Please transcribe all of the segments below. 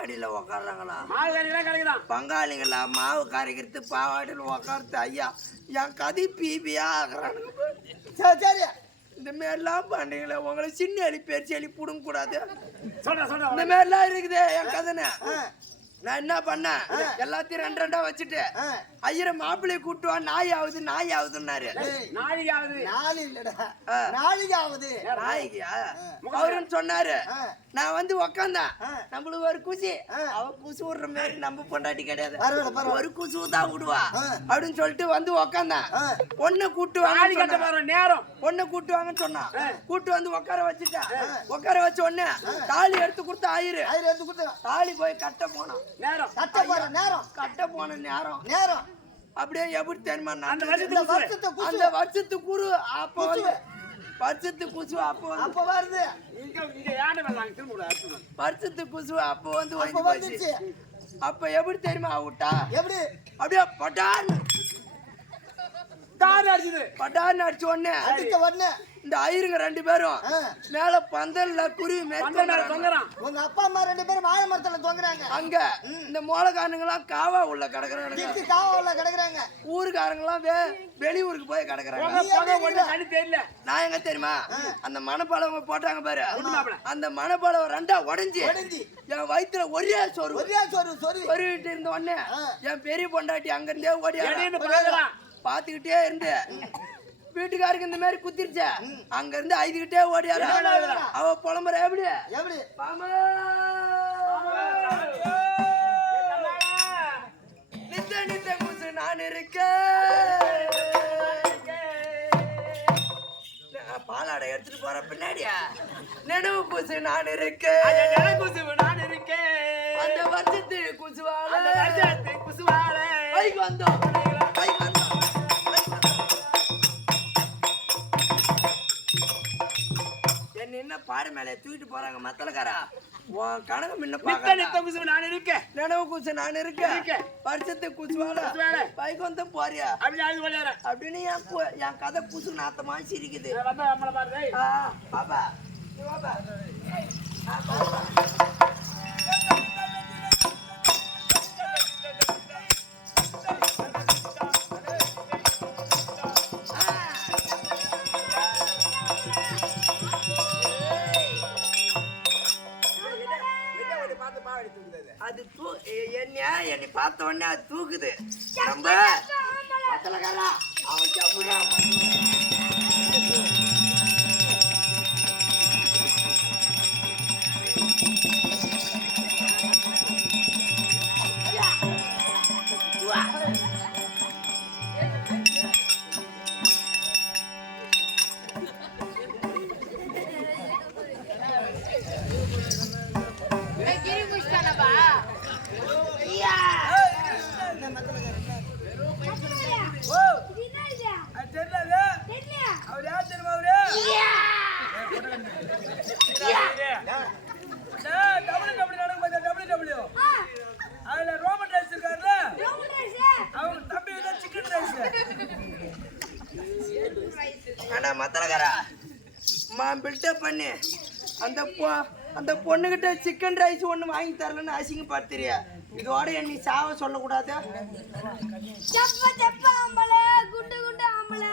பாவாடியில உக்காடுறாங்களா மாவு கறிலாம் கிடைக்குதான். பங்காளிங்களா மாவு கரைக்கிறது பாவாடியில் உக்காருது ஐயா என் கதை பிபியா ஆகிறானுங்க. சரி சரி. இந்த மாதிரிலாம் பண்ணீங்களே உங்களை சின்ன அலி பெருசு அலி பிடுங்க கூடாது சொல்றா இந்த மாதிரிலாம் இருக்குது என் கதைன்னு நான் என்ன பண்ணேன்? எல்லாத்தையும் ரெண்டு ரெண்டா வச்சுட்டு ஆ. ஐயரை மாப்பிள்ளைய கூட்டுவா நாய் ஆகுது நாய் ஆகுதுன்னாரு நாளைக்கு ஆகுது நாலு இல்லடா. நாளைக்கு ஆகுது நாய்க்கியா அவருன்னு சொன்னாரு. நான் வந்து உக்காந்தேன். நம்மளுக்கு ஒரு குசி. அவ குசு விடுற மாதிரி நம்ம பொண்டாட்டி கிடையாது. ஒரு குசு தான் விடுவா. அப்படின்னு சொல்லிட்டு வந்து உக்காந்தேன். பொண்ணு கூட்டு தாலி வாங்க கட்ட போற நேரம். பொண்ணு கூட்டு வாங்கன்னு சொன்னான். கூட்டு வந்து உட்கார வச்சுட்டேன். உட்கார வச்ச உடனே தாலி எடுத்து கொடுத்து ஆயிரு. ஆயிரம் எடுத்து கொடுத்துறேன் தாலி போய் கட்ட போனான். நேரம். கட்ட போற நேரம். கட்ட போன நேரம். நேரம். அப்படியே எப்படி தெரியுமா அந்த வருஷத்துக்கு வருஷத்தை அந்த குசு வருஷத்து குரு அப்போ வந்து வருஷத்து குசு அப்போ அப்ப வருது. இங்க இங்க யானை வரலாங்க திரும்ப. வருஷத்து குசு அப்போ வந்து அப்ப எப்படி தெரியுமா அவுட்டா? எப்படி? அப்படியே பட்டான் தாடி அடிச்சுது. அடிச்ச உடனே அடிச்ச உடனே இந்த ஐயருங்க ரெண்டு பேரும். மேல பந்தல்ல குருவி தொங்குறான். உங்க அப்பா அம்மா ரெண்டு பேரும் வாழை மரத்துல தொங்குறாங்க. அங்க இந்த மோளக்காரனுங்களாம் காவா உள்ள கிடக்குறானுங்க. திக்கு காவல்ல கிடக்குறாங்க. ஊருக்காரங்களாம் வே வெளியூருக்கு போய் கிடக்குறாங்க. தெரியல. நான் எங்க தெரியுமா? அந்த மணப்பாளவங்க போட்டாங்க பாரு. அந்த மணப்பாளவ ரெண்டா உடைஞ்சு உடைஞ்சு. என் வயித்துல ஒரே சோறு ஒரே சொரு சொரு. சொருவிட்டு இருந்த உடனே. என் பெரிய பொண்டாட்டி அங்க இருந்தே ஓடியா பாத்துக்கிட்டே இருந்து. வீட்டுக்காருக்கு இந்த மாதிரி குத்திருச்ச. அங்க இருந்து ஐதுகிட்டே ஓடியாரா. அவ புலம்புற எப்படி? எப்படி? நித்த நித்த குசு நான் இருக்கேன். நான் பாலாடை எடுத்துட்டு போற பின்னாடியா நினைவு குசு நான் இருக்கேன். குசுவு நான் இருக்கேன். அந்த வருஷத்து குசுவால. குசுவாலே. வந்தோம். என்ன பாடு மேலே தூக்கிட்டு போறாங்க மத்தலக்காரா உன் கணக்கு முன்ன நித்த நித்த குசுவு நான் இருக்கேன். நினைவு குசு நான் இருக்கேன். இருக்கேன். வருஷத்து குசுவால? குசுவால. பைக் வந்து போறியா? அப்படின்னு என் என் கதை குசு நாத்தமா சிரிக்குது. பாப்பா. பாப்பா. பார்த்த உடனே அது தூக்குது. நம்ம பத்தலக்காரா அவன் மத்தலகாரா மா பில்டப் பண்ணி. அந்த பொ அந்த பொண்ணுகிட்ட சிக்கன் ரைஸ் ஒன்று வாங்கி தரலன்னு அசிங்கப்படுத்துறியா இதோட என்னை சாவ சொல்லக்கூடாது. செப்ப செப்ப ஆம்பள குண்டு குண்டு ஆம்பள.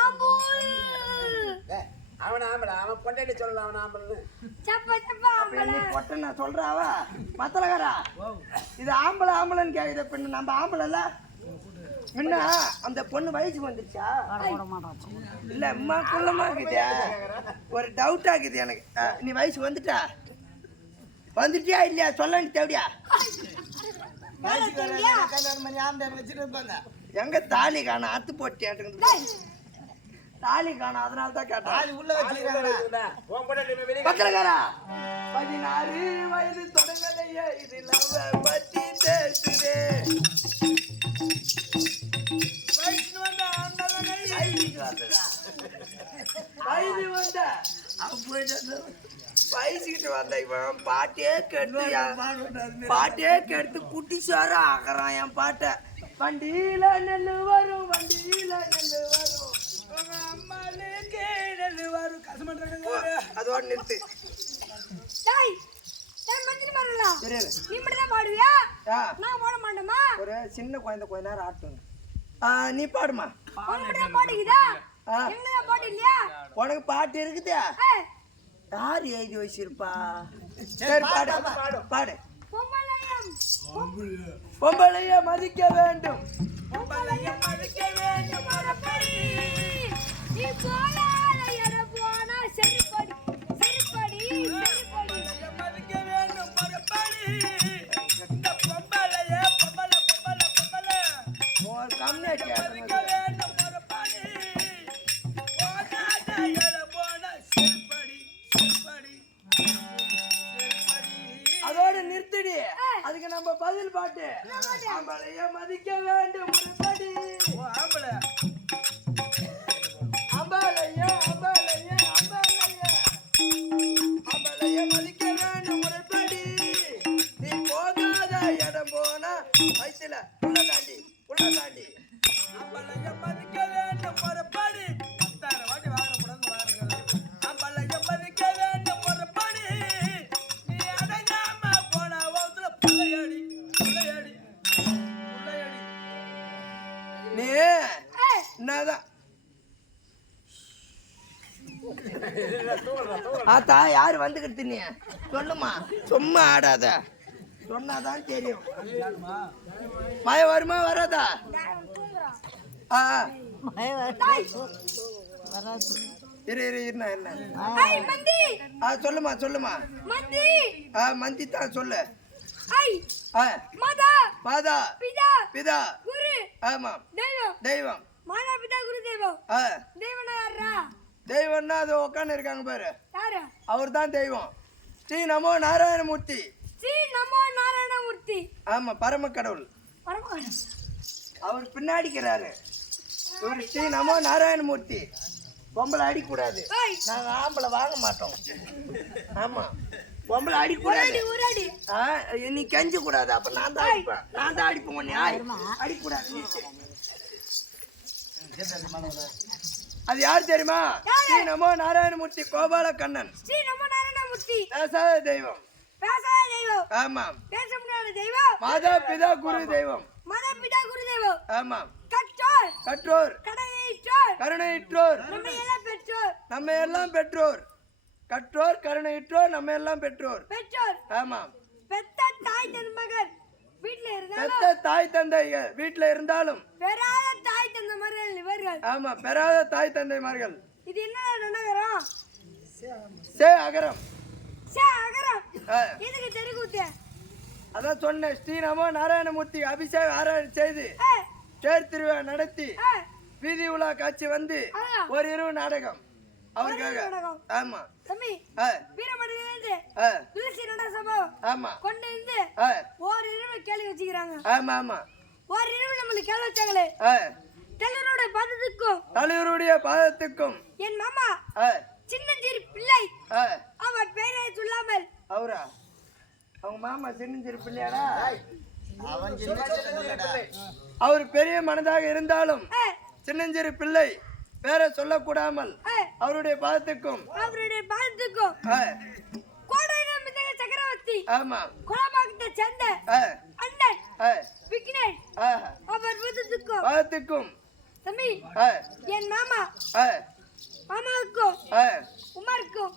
ஆம்பூல். அவன் ஆம்பளை அவன் பொண்டாட்டி சொல்லலாம் அவன் ஆம்பளை செப்ப செப்ப ஆம்பள. பொட்ட நான் சொல்றாவா? மத்தலகாரா இது ஆம்பளை ஆம்பளைன்னு கேக்குது பின்ன நம்ம ஆம்பளைல முன்ன அந்த பொண்ணு வயசுக்கு வந்துருச்சா? இல்ல அம்மா குள்ளமா இருக்குது. ஒரு டவுட் ஆகுது எனக்கு. நீ வயசு வந்துட்டா? வந்துட்டியா இல்லையா? சொல்ல தேவையா எங்க தாலி காண? அத்து போட்டியாட்டுங்க தாலி காண அதனால தான் கேட்டேன். உள்ள பத்திரக்காரா பதினாறு வயது தொடங்கலையே. இது லவ் பத்தி பேசுதே. வயது வந்த இவன் பாட்டே கெடுத்து பாட்டே கெடுத்து குட்டி சார ஆகிறான் என் பாட்டை. வண்டியில நெல்லு வரும் வண்டியில நெல்லு வரும். அம்மாளுக்கு நெல்லு வரும். கசமன்றாங்க அதோட நிறுத்து. டேய் நீ பாடுமா? உனக்கு பாட்டு இருக்குதா. யார் எழுதி வச்சிருப்பா? சரி பாடு பாடு பொம்பளையம். பொம்பளைய மதிக்க வேண்டும். பொம்பளையம் மதிக்க வேண்டும் மதிக்க வேண்டும் மறுபடி ஆம்பளை. ஆத்தா யார் வந்துக்கிட்டு நீ? சொல்லுமா சும்மா ஆடாத. சொன்னாதான் தெரியும். மழை வருமா வராதா? ஆ இரு இரு இருண்ணா என்ன? ஆ சொல்லுமா சொல்லுமா மந்தி! ஆ மந்தி தான் சொல்லு. மாதா! மாதா! பிதா! பிதா! குரு! ஆமாம். தெய்வம்! தெய்வம். மாதா பிதா குரு தெய்வம்! ஆ. தெய்வனா தெய்வம்னா அது உட்காந்து இருக்காங்க பாரு. யாரு? அவர் தான் தெய்வம். ஸ்ரீ நமோ நாராயணமூர்த்தி. ஸ்ரீ நமோ நாராயணமூர்த்தி. ஆமா பரம கடவுள் அவர் பின்னாடிக்கிறாரு இவர் ஸ்ரீ நமோ நாராயணமூர்த்தி. பொம்பளை அடிக்கூடாது. ஏய். நாங்க ஆம்பளை வாங்க மாட்டோம். ஆமா. பொம்பளை அடிக்கூடாது. ஆ, நீ கெஞ்ச கூடாது. அப்ப நான் தான் அடிப்பேன். நான் தான் அடிப்பேன் அடிக்கூடாது. நீ சரி. அது யார் தெரியுமா? ஸ்ரீ நமோ நாராயணமூர்த்தி கோபால கண்ணன் ஸ்ரீ நமோ நாராயணமூர்த்தி. பேசாத தெய்வம். பேசாத தெய்வம். ஆமாம். பேச முடியாத தெய்வம். மாதா பிதா குரு தெய்வம். மாதா பிதா குரு தெய்வம். ஆமாம். கற்றோர். கற்றோர். கடையற்றோர். கருணையிற்றோர். நம்ம எல்லாம் பெற்றோர். நம்ம எல்லாம் பெற்றோர். கற்றோர் கருணையிற்றோர் நம்ம எல்லாம் பெற்றோர். பெற்றோர். ஆமாம். பெத்த தாய் தன் மகன். வீட்டுல இருந்தாலும் தாய் தந்தைகள் வீட்டுல இருந்தாலும். பெறாத தாய் தந்த மகன் இவர்கள். ஆமா பெறாத தாய் தந்தைமார்கள். இது என்ன நகரம்? சே அகரம். சே அகரம். எதுக்கு தெருக்கூத்து அதான் சொன்னேன் ஸ்ரீராமோ நாராயணமூர்த்தி அபிஷேக ஆராயணம் செய்து தேர் திருவிழா நடத்தி வீதி உலா காட்சி வந்து. ஒரு இரவு நாடகம். அவருக்காக. ஆமா. தம்பி ஆ, துளசி நட சம்பவம். ஆமா. கொண்டு இருந்து ஆ, ஒரு இரவு கேள்வி வச்சுக்கிறாங்க. ஆமா ஆமா. ஒரு இரவு நம்மளுக்கு கேள்வி வச்சாங்களே. ஆ, தெல்லரோட பார்த்ததுக்கும் தலைவருடைய பாதத்துக்கும். என் மாமா ஆ, சின்னஞ்சிறு பிள்ளை. ஆ, அவர் பெயரை சொல்லாமல். அவரா? அவங்க மாமா சின்னஞ்சிறு பிள்ளையாடா? அவர் பெரிய மனதாக இருந்தாலும் சின்னஞ்சிறு பிள்ளை. பேரை சொல்லக்கூடாமல் அவருடைய பாதத்துக்கும். அவருடைய பாதத்துக்கும். சக்கரவர்த்தி. ஆமா. குலபாக்கத்தை சேர்ந்த அண்ணன். விக்னேஷ் அவர் விதத்துக்கும் பாதத்துக்கும். தம்பி. என் மாமா. மாமாவுக்கும். உமருக்கும்.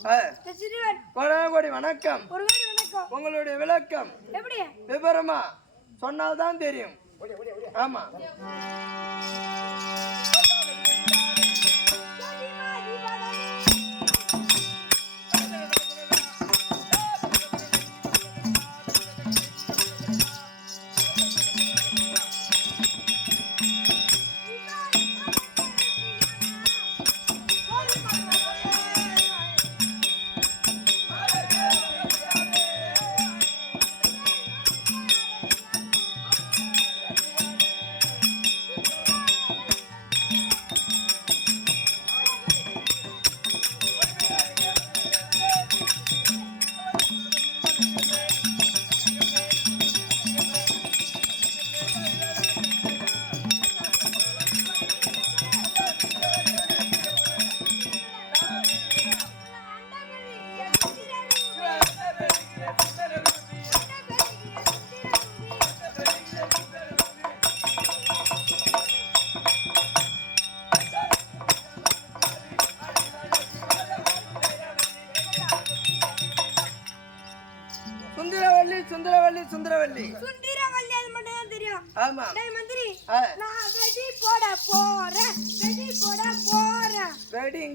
சிறுவன். கோடாகோடி வணக்கம். ஒரு வேறு வணக்கம். உங்களுடைய விளக்கம். எப்படி? விவரமா சொன்னால்தான் தெரியும். ஆமா.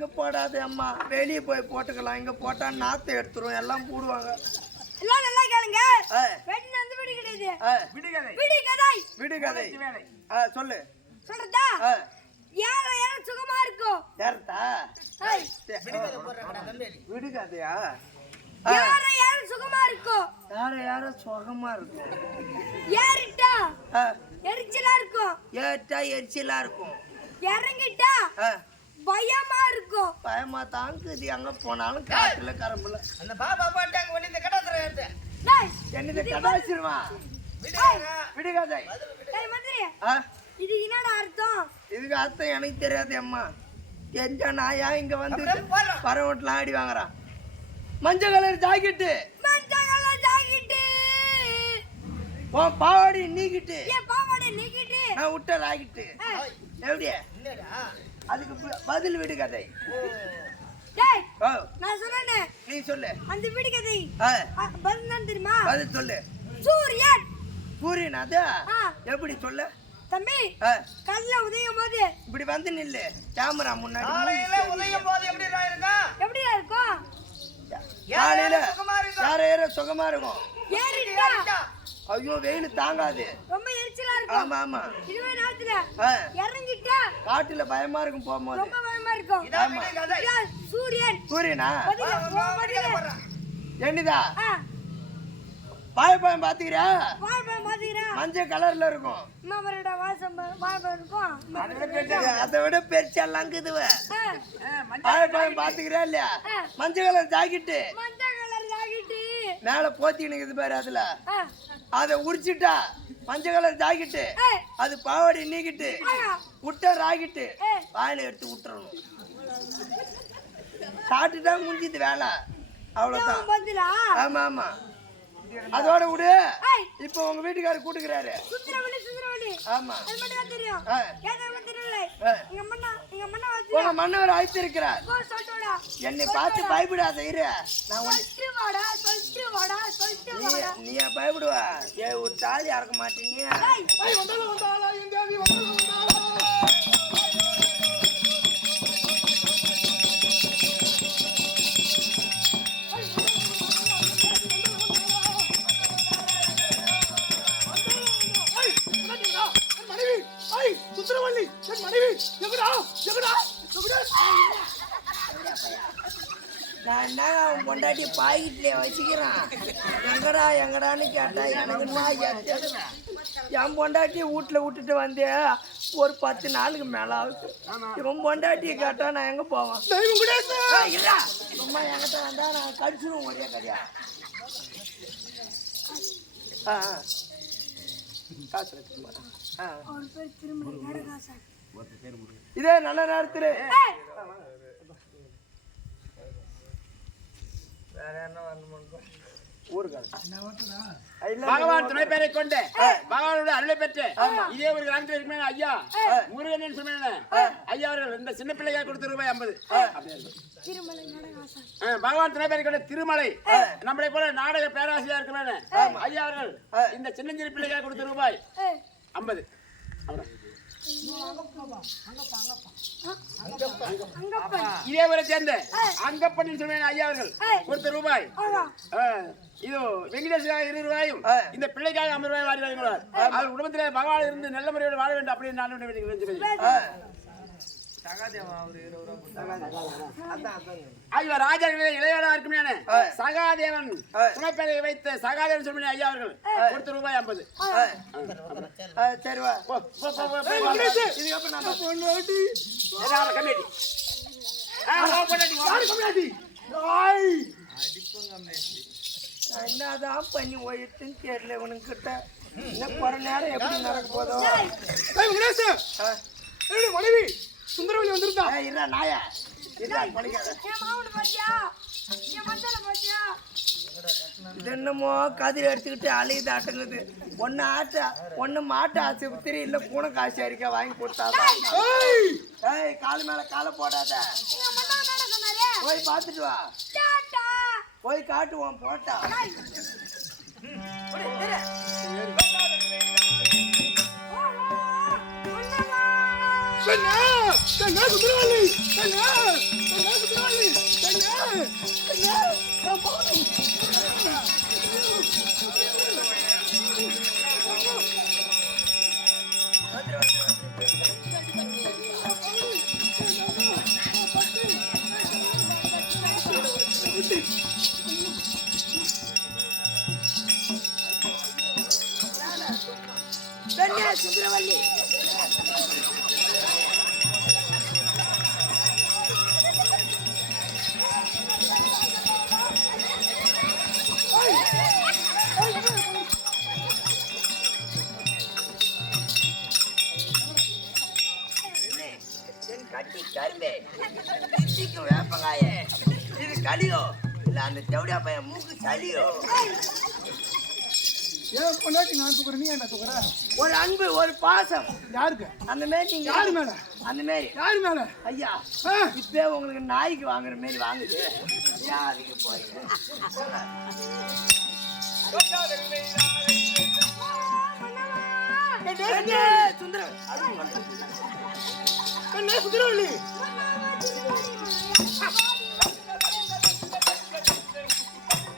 இங்க போடாது அம்மா. வெளியே போய் போட்டுக்கலாம். இங்க போட்டா நாத்தை எடுத்துரும். எல்லாம் போடுவாங்க. எல்லாம் நல்லா கேளுங்க. ஆ, வெடி வந்து வெடி கிடையாது. ஆ, விடுகதை. விடி கதை விடு கதை வேலை. ஆ, சொல்லு. சொல்றதா ஆ, யார யார சுகமா இருக்கும் யார்த்தா ஏய், விடு கதையா யார யார சுகமா இருக்கும் யார யார சுகமா இருக்கும் ஏறிட்டா? ஆ, எரிச்சலா இருக்கும் ஏற்றா எரிச்சலா இருக்கும். இறங்கிட்டா? ஆ, பயமா இருக்கும் பயமா தாங்குது எங்க போனாலும் காட்டுல கரம்புல. அந்த பாப்பா பாட்டாங்க ஒண்ணு இந்த கட்டாத்துல எடுத்து டேய் என்னது கடாச்சிருவான் விடு. கதை டேய் மந்திரி. ஆ, இது என்னடா அர்த்தம்? இதுக்கு அர்த்தம் எனக்கு தெரியாது அம்மா. தெரிஞ்சா நான் ஏன் இங்க வந்து பரவட்டெல்லாம் ஆடி வாங்குறான். மஞ்சள் கலர் ஜாக்கெட்டு. மஞ்சள் ஜாக்கெட்டு. உன் பாவாடி நீக்கிட்டு. பாவாடை நீக்கிட்டு? நான் விட்ட ராக்கிட்டு. ஏய், எப்படி என்னடா? அதுக்கு பதில் விடு கதை. நான் சொன்னேனே. நீ சொல்லு. அந்த வீடு கதை. பதில் தான் தெரியுமா? பதில் சொல்லு. சூரியன். சூரியன் அது. எப்படி சொல்லு? தம்பி கல்ல உதயம் போது. இப்படி வந்து நில்லு. கேமரா முன்னாடி காலையில உதயம் போது எப்படி இருக்கும்? எப்படியா இருக்கும்? காலையில சுகமா இருக்கும். சுகமா இருக்கும்? ஏறிட்டா. ஐயோ வெயில் தாங்காது. ரொம்ப எரிச்சலா இருக்கும். ஆமா ஆமா. இதுவே நேரத்துல இறங்கிட்டா காட்டுல பயமா இருக்கும் போகும்போது. ரொம்ப பயமா இருக்கும். இதான் விடு கதை. இதான் சூரியன். சூரியனா? என்னதா? வாழைப்பழம் பாத்துக்கிறியா? வாழைப்பழம் பாத்தீங்கன்னா மஞ்சள் கலர்ல இருக்கும். மாமரோட வாசம் வாழைப்பழம் இருக்கும். அதை விட பெருசெல்லாம் இருக்குதுவ ஆ, வாழைப்பழம் பாத்துக்கிறியா இல்லையா? மஞ்சள் கலர் ஜாக்கெட்டு. மேல போத்தி நிக்குது பாரு அதுல. அதை உரிச்சிட்டா மஞ்சள் கலர் ஜாக்கெட்டு அது பாவாடை நீக்கிட்டு விட்ட ராக்கிட்டு வாயில எடுத்து விட்டுறணும் சாப்பிட்டுட்டா முடிஞ்சிது வேலை. அவ்வளவுதான். பதிலா ஆமா ஆமா. அதோட விடு. இப்போ உங்க வீட்டுக்காரர் கூட்டுக்கிறாரு. சுந்தரவள்ளி சுந்தரவள்ளி ஆமா. உங்க மன்னவர் அழைத்திருக்கிறார். என்னை பார்த்து பயப்படாத இரு. நான் நீ பயப்படுவா? ஏ ஒரு தாலி அறக்க மாட்டீங்க அவன் பொண்டாட்டி பாக்கெட்லயே வச்சுக்கிறான். எங்கடா எங்கடான்னு கேட்டா எனக்கு நான் எத்த- என் பொண்டாட்டி வீட்டுல விட்டுட்டு வந்தேன் ஒரு பத்து நாளுக்கு மேல ஆகுது இவன் பொண்டாட்டியை கேட்டா நான் எங்க போவேன். சும்மா என்கிட்ட வந்தா நான் கடிச்சிருவேன் ஒரே ஆ. காசு. ஆ. நடராசன் இதே நல்ல நேரத்துல. பகவான் துணை பேரை கொண்டு பகவானோட அருளை பெற்று இதே ஒரு கிராமத்தில் இருக்குமே ஐயா. முருகன் சொன்னேன் ஐயா அவர்கள் இந்த சின்ன பிள்ளையா கொடுத்த ரூபாய் ஐம்பது. பகவான் துணை பேரை கொண்ட திருமலை. நம்மளை போல நாடக பேராசிரியர் இருக்குமே ஐயா அவர்கள் இந்த சின்னஞ்சிறு பிள்ளையா கொடுத்த ரூபாய் ஐம்பது. அப்புறம் இதே ஊரை சேர்ந்த அங்கப்பண்ணி சொன்னேன் ஐயா அவர்கள். ரூபாய். இது வெங்கடேஷாக இருபது ரூபாயும் இந்த பிள்ளைக்காக ஐம்பது ரூபாய் வாரி வாங்கினார் அவர் குடும்பத்திலே பகவான் இருந்து நல்ல முறையோடு வாழ வேண்டும் அப்படின்னு நான் வேண்டிக்கிறேன் ஐயா ராஜாக்களே இளையவனா இருக்குமே சகாதேவன் துணைப்பேரை வைத்த சகாதேவன் சொல்லி ஐயா அவர்கள். கொடுத்த ரூபாய் ஐம்பது. ஆ, சரி வா. போ, போ, போ, போ, போ, போ. இதுக்கப்புறம் நம்ம பொண்டாட்டி. ஏதாவது கம்மியாடி. ஆ, வா, பொண்டாட்டி, வா. நான் என்னதான் பண்ணி ஓயிட்டுன்னு தெரியல இவனுக்கிட்ட இன்னும் குறை நேரம் எப்படி நடக்க போதோ. ஆ. மனைவி. சுந்தரவல்லி வந்திருந்தா. இருடா நாயா. என்னமோ கதிர் எடுத்துக்கிட்டு அலையுது ஆட்டுங்குது. ஒன்னு ஆட்ட ஒன்னு மாட்டு ஆஸ்பத்திரி இல்ல பூனை காசு அரிக்கா வாங்கி கொடுத்தாதான். ஏய் கால் மேல காலை போடாத. போய் பார்த்துட்டு வா. டாடா போய் காட்டுவோம் போட்டா. பெண்ணே பெண்ணே குதிரவாளி பெண்ணே பெண்ணே குதிரவாளி நான் போகணும் சுந்தரவல்லி தேவடியா பையன் மூக்கு சளியோ ஏன் பொண்டாட்டி நான் தூக்குறேன் நீ என்ன தூக்குற ஒரு அன்பு ஒரு பாசம் யாருக்கு அந்த மாதிரி நீங்க யாரு மேல அந்த மாதிரி யாரு மேல ஐயா ஆ, இப்பே உங்களுக்கு நாய்க்கு வாங்குற மாதிரி வாங்குது யாருக்கு பெண்ணே, சுந்தரம் அது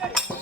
Hey, hey.